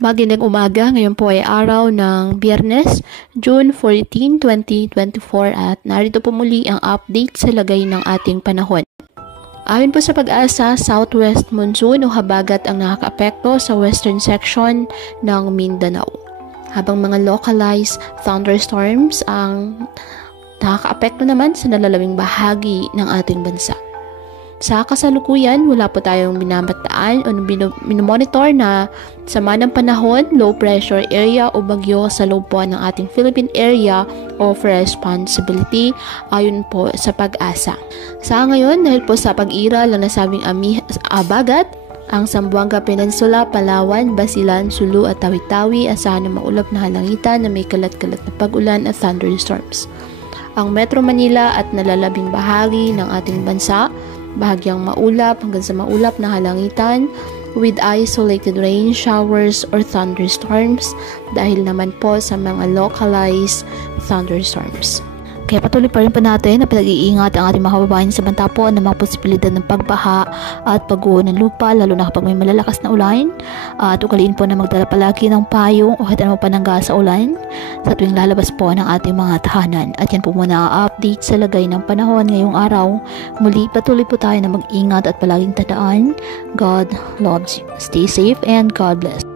Magandang umaga, ngayon po ay araw ng Biyernes, June 14, 2024 at narito po muli ang update sa lagay ng ating panahon. Ayon po sa Pag-asa, southwest monsoon o habagat ang nakakaapekto sa western section ng Mindanao. Habang mga localized thunderstorms ang nakakaapekto naman sa nalalawing bahagi ng ating bansa. Sa kasalukuyan, wala po tayong binabataan o minomonitor na sama ng panahon, low pressure area o bagyo sa loob po ng ating Philippine Area of Responsibility ayon po sa Pag-asa. Sa ngayon, dahil po sa pag-iral ng nasabing abagat, ang Zamboanga Peninsula, Palawan, Basilan, Sulu at Tawi-Tawi asahan ng maulap na halangitan na may kalat-kalat na pag-ulan at thunderstorms. Ang Metro Manila at nalalabing bahagi ng ating bansa, bahagyang maulap hanggang sa maulap na halangitan with isolated rain showers or thunderstorms dahil naman po sa mga localized thunderstorms. Kaya patuloy pa rin po natin na pinag-iingat ang ating mga kababayan sa banta po ng mga posibilidad ng pagbaha at pagguho ng lupa lalo na kapag may malalakas na ulan at ugaliin po na magdala palagi ng payong o kahit ano panangga sa ulan sa tuwing lalabas po ng ating mga tahanan. At yan po muna ang update sa lagay ng panahon ngayong araw. Muli patuloy po tayo na mag-ingat at palaging tandaan, God loves you. Stay safe and God bless.